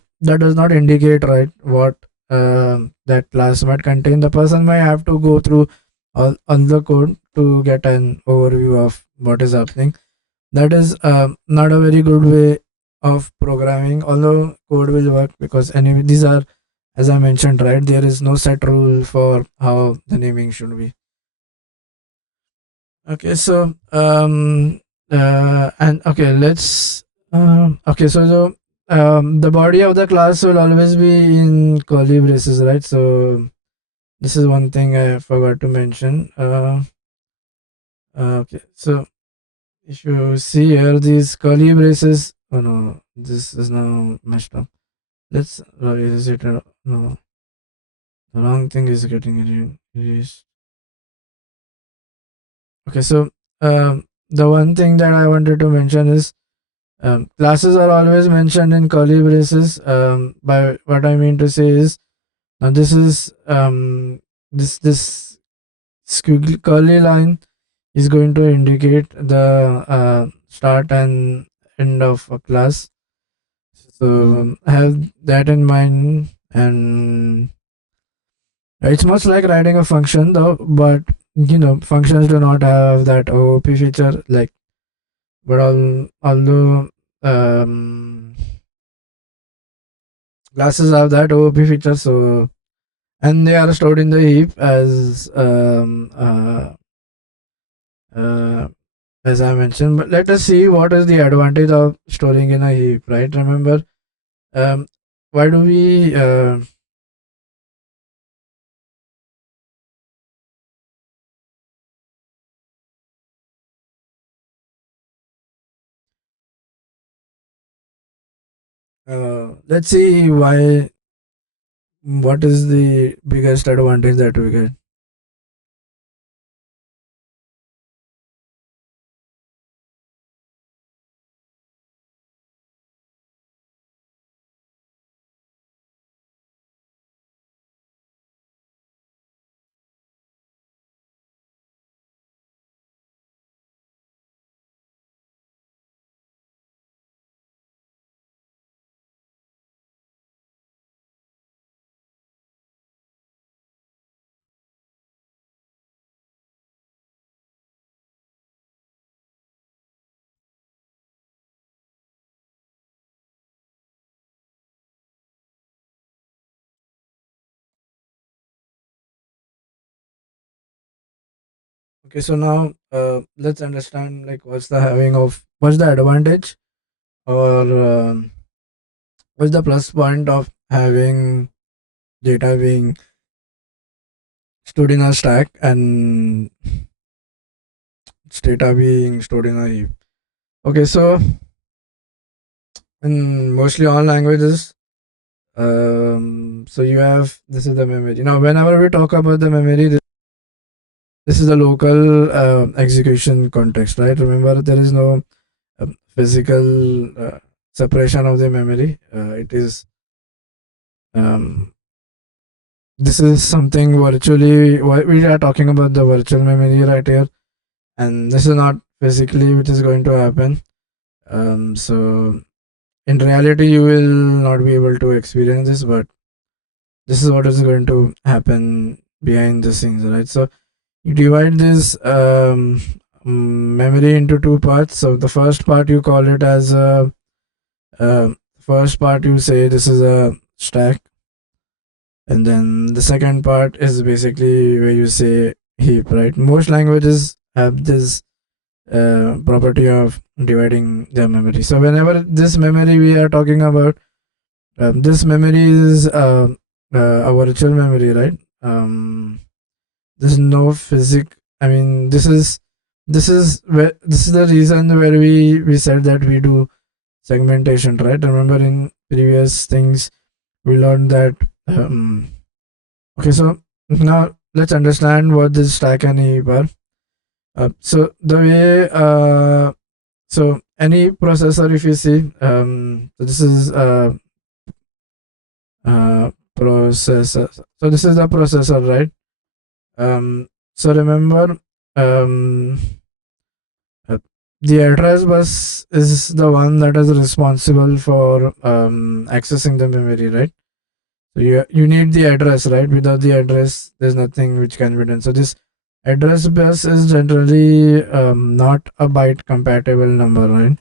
not indicate, right, what that class might contain. The person might have to go through all the code to get an overview of what is happening. That is not a very good way of programming, although code will work, because anyway these are, as I mentioned, right, there is no set rule for how the naming should be. Okay, so and okay, let's okay, so the body of the class will always be in curly braces, right? So this is one thing I forgot to mention. Okay, so if you see here, these curly braces, oh no, this is now messed up. Let's erase it. No, the wrong thing is getting erased. Okay, so the one thing that I wanted to mention is classes are always mentioned in curly braces. By what I mean to say is, now this is this squiggly curly line is going to indicate the start and end of a class. So have that in mind, and it's much like writing a function though, but functions do not have that OOP feature. Like, but although classes have that OOP feature, so and they are stored in the heap uh, as I mentioned. But let us see what is the advantage of storing in a heap, right? Remember, um, why do we let's see why. What is the biggest advantage that we get? Okay, so now let's understand, like, what's the advantage, or what's the plus point of having data being stored in a stack and its data being stored in a heap. Okay, so in mostly all languages, so you have, this is the memory. Now, whenever we talk about the memory, this is the local execution context, right? Remember, there is no physical separation of the memory. It is this is something virtually. We are talking about the virtual memory right here, and this is not physically which is going to happen. So in reality, you will not be able to experience this, but this is what is going to happen behind the scenes, right? So you divide this memory into two parts. So the first part you call it as a first part, you say this is a stack, and then the second part is basically where you say heap, right? Most languages have this property of dividing their memory. So whenever this memory we are talking about, this memory is a virtual memory, right? There's no physic. I mean, this is the reason where we said that we do segmentation, right? Remember, in previous things we learned that. Okay, so now let's understand what this stack and heap are. So the way so any processor, if you see, so this is processor. So this is the processor, right? So remember, um, uh, the address bus is the one that is responsible for accessing the memory, right? So you need the address, right? Without the address, there's nothing which can be done. So this address bus is generally not a byte compatible number, right?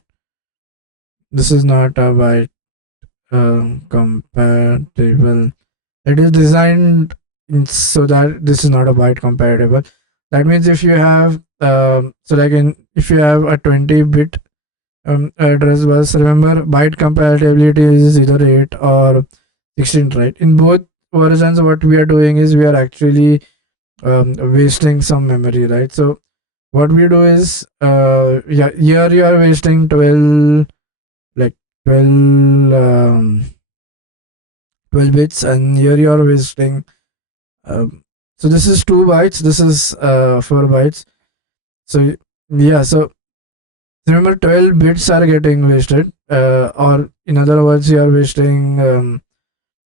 This is not a byte compatible. It is designed so that this is not a byte compatible. That means if you have so like in if you have a 20-bit address bus, remember byte compatibility is either 8 or 16, right? In both versions, what we are doing is we are actually wasting some memory, right? So what we do is yeah, here you are wasting 12, like 12 12 bits, and here you are wasting so this is 2 bytes, this is 4 bytes. So yeah, so remember 12 bits are getting wasted, or in other words you are wasting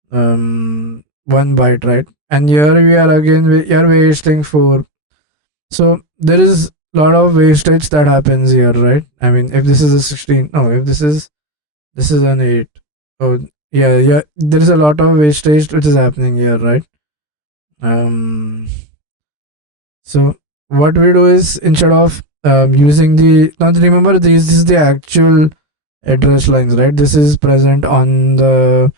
1 byte, right? And here we are again we are wasting 4. So there is a lot of wastage that happens here, right? I mean, if this is a 16, no, if this is an 8. Oh yeah, yeah, there is a lot of wastage which is happening here, right? um so what we do is, instead of using the, now remember this is the actual address lines, right? This is present on the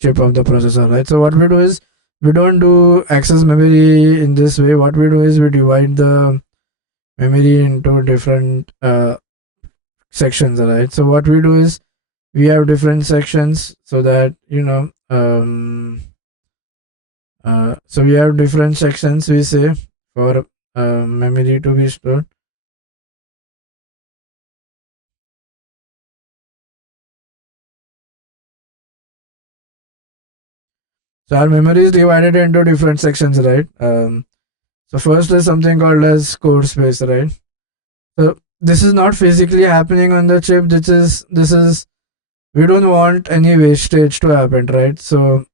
chip of the processor, right? So what we do is, we don't do access memory in this way. What we do is we divide the memory into different sections, right? So what we do is we have different sections, so that so we have different sections, we say, for memory to be stored. So our memory is divided into different sections, right? So first is something called as code space, right? So this is not physically happening on the chip. This is we don't want any wastage to happen, right? So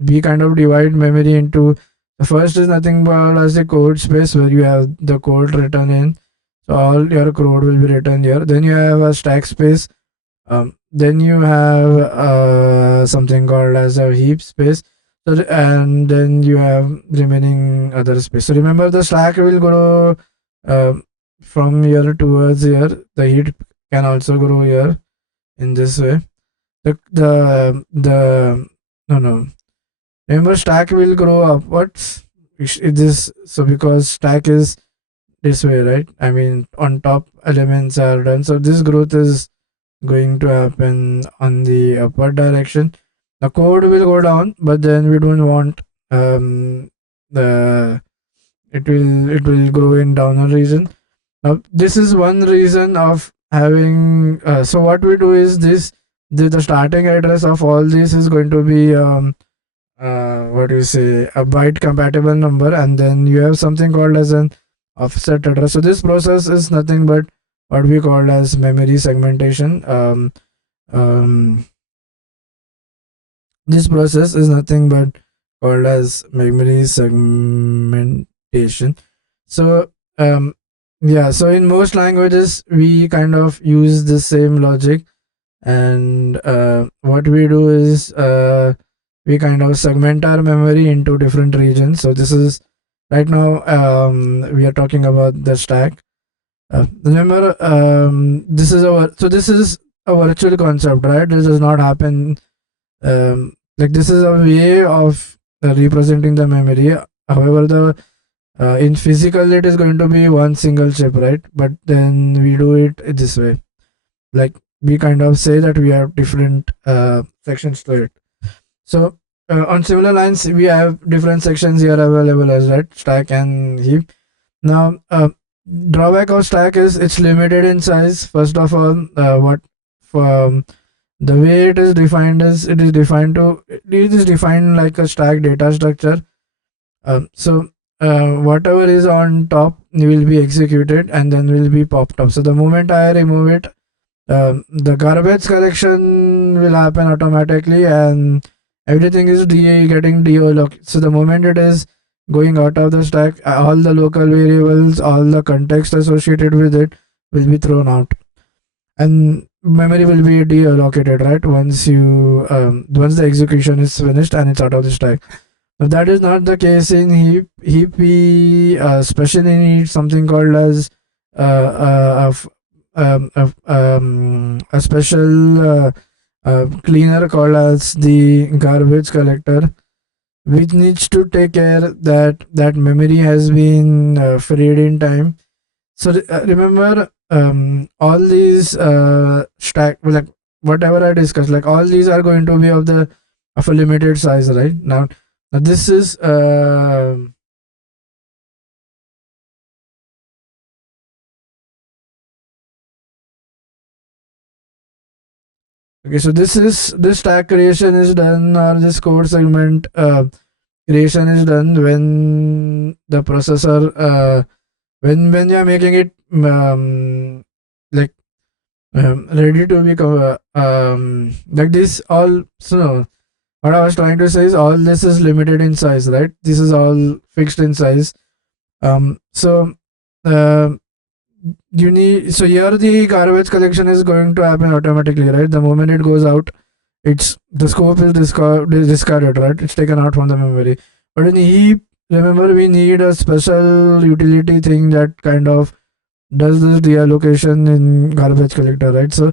we kind of divide memory into, the first is nothing but as the code space, where you have the code written in. So all your code will be written here. Then you have a stack space. Then you have something called as a heap space. So and then you have remaining other space. So remember, the stack will grow from here towards here. The heap can also grow here in this way. The no, no, remember, stack will grow upwards. It is so because stack is this way, right? I mean, on top elements are done. So this growth is going to happen on the upward direction. The code will go down, but then we don't want the it will grow in downward region. Now this is one reason of having. So what we do is this: the starting address of all this is going to be what do you say, a byte compatible number, and then you have something called as an offset address. So this process is nothing but what we call as memory segmentation. Um, this process is nothing but called as memory segmentation. So yeah, so in most languages we kind of use the same logic, and what we do is we kind of segment our memory into different regions. So this is right now we are talking about the stack. Remember, this is a virtual concept, right? This does not happen. Like this is a way of representing the memory. However, the in physical it is going to be one single chip, right? But then we do it this way. Like we kind of say that we have different sections to it. So on similar lines, we have different sections here available as, right, stack and heap. Now, drawback of stack is it's limited in size. First of all, what the way it is defined is it is defined like a stack data structure. So whatever is on top will be executed and then will be popped up. So the moment I remove it, the garbage collection will happen automatically, and everything is getting deallocated. So the moment it is going out of the stack, all the local variables, all the context associated with it will be thrown out, and memory will be deallocated, right? Once the execution is finished and it's out of the stack. If that is not the case in heap we especially need something called as a special cleaner called as the garbage collector, which needs to take care that that memory has been freed in time. So remember, all these stack, like whatever I discussed, like all these are going to be of a limited size, right? Now this is okay. So this stack creation is done, or this code segment creation is done when the processor when you are making it like ready to be like this all. So what I was trying to say is all this is limited in size, right? This is all fixed in size. So uh, you need, so here the garbage collection is going to happen automatically, right? The moment it goes out, it's the scope is discarded, right? It's taken out from the memory. But in heap, remember we need a special utility thing that kind of does this reallocation in garbage collector, right? So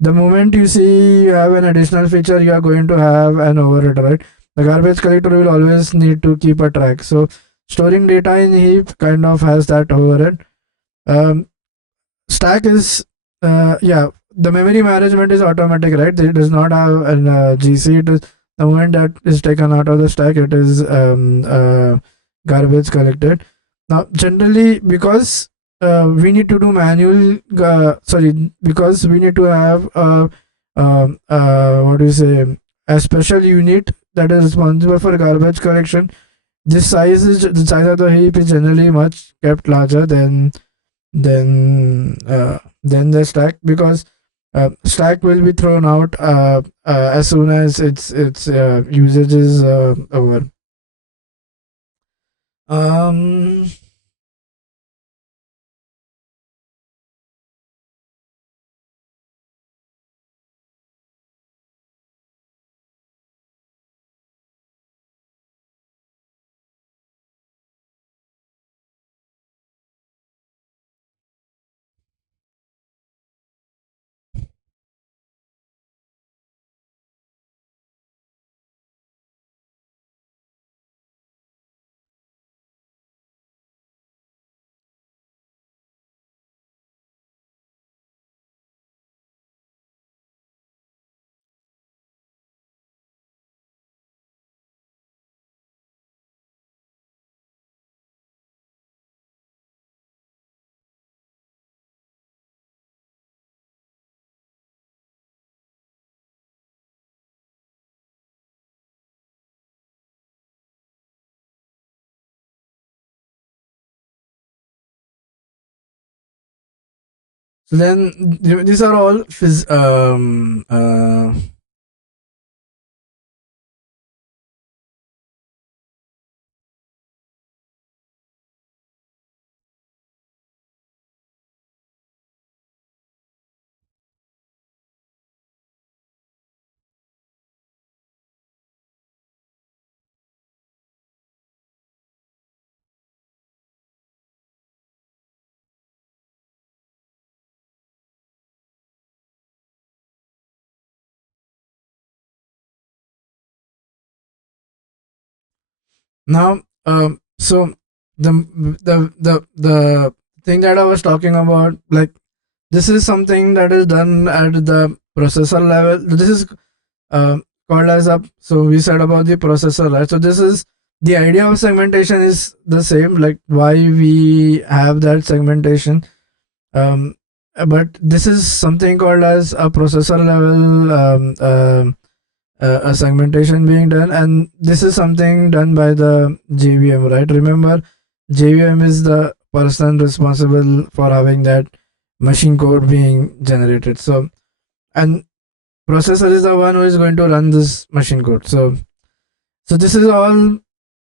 the moment you see you have an additional feature, you are going to have an overhead, right? The garbage collector will always need to keep a track. So storing data in heap kind of has that overhead. um, Stack is yeah, the memory management is automatic, right? It does not have an GC. It is the moment that is taken out of the stack, it is garbage collected. Now generally, because we need to do manual sorry, because we need to have what do you say, a special unit that is responsible for garbage collection. The size of the heap is generally much kept larger than the stack, because stack will be thrown out as soon as its usage is over. um so then these are all now so the thing that I was talking about, like this is something that is done at the processor level. This is called as up. So we said about the processor, right? So this is the idea of segmentation is the same, like why we have that segmentation. um, but this is something called as a processor level a segmentation being done, and this is something done by the JVM, right? Remember, JVM is the person responsible for having that machine code being generated. So, and processor is the one who is going to run this machine code. So this is all.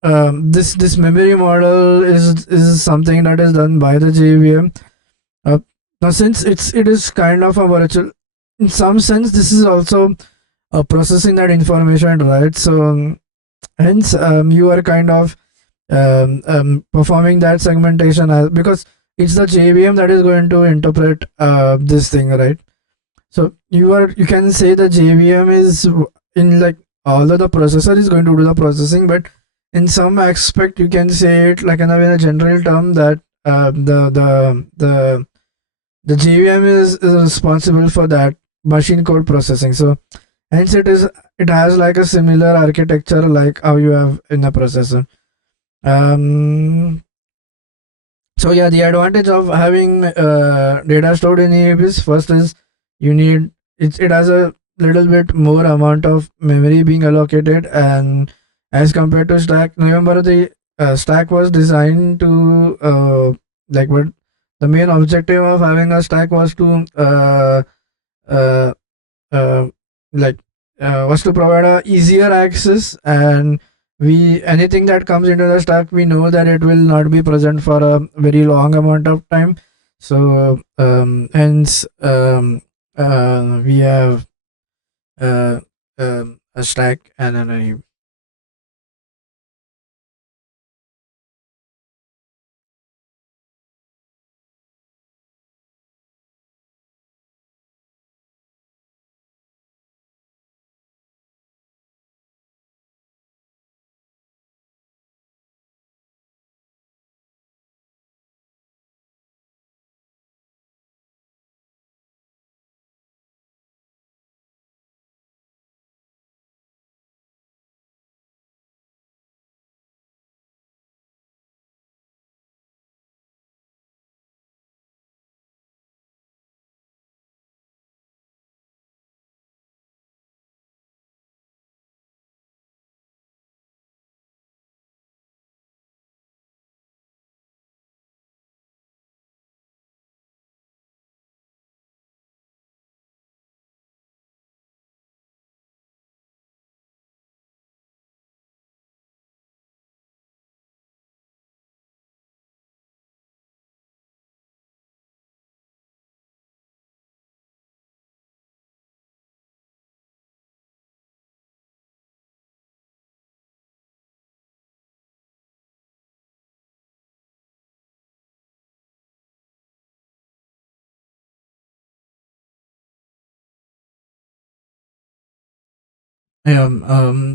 This memory model is something that is done by the JVM. Uh, Now, since it is kind of a virtual, in some sense, this is also processing that information, right? So Hence you are kind of performing that segmentation because it's the JVM that is going to interpret this thing, right? So you can say the JVM is in like, although the processor is going to do the processing, but in some aspect you can say it like in a general term that the JVM is responsible for that machine code processing. So hence it has like a similar architecture like how you have in a processor. Um, so yeah, the advantage of having data stored in EEP is, first is you need it has a little bit more amount of memory being allocated, and as compared to stack. Remember the stack was designed to like what the main objective of having a stack was to uh, uh, like was to provide a easier access, and we anything that comes into the stack, we know that it will not be present for a very long amount of time. So hence we have uh, a stack and then a heap.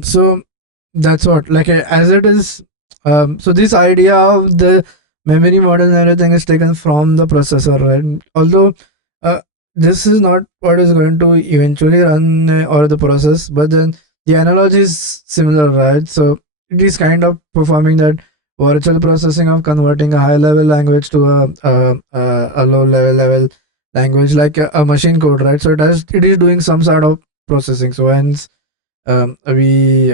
So that's what, like as it is. So this idea of the memory model and everything is taken from the processor, right? Although uh, this is not what is going to eventually run or the process, but then the analogy is similar, right? So it is kind of performing that virtual processing of converting a high level language to a low level language, like a machine code, right? So it is doing some sort of processing. So hence we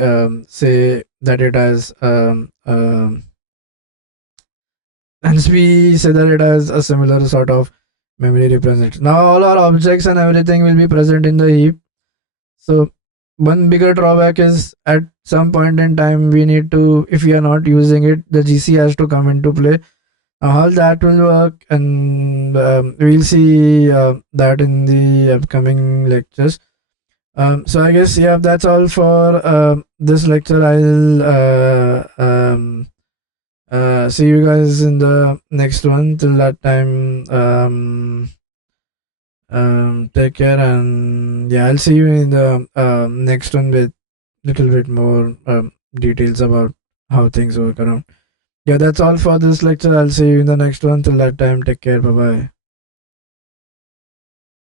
say that it has hence we say that it has a similar sort of memory representation. Now all our objects and everything will be present in the heap. So one bigger drawback is at some point in time we need to, if we are not using it, the GC has to come into play. How that will work, and we'll see that in the upcoming lectures. So I guess yeah, that's all for this lecture. I'll see you guys in the next one. Till that time, take care, and yeah, I'll see you in the next one with little bit more details about how things work around. Yeah, that's all for this lecture. I'll see you in the next one. Till that time, take care. Bye bye.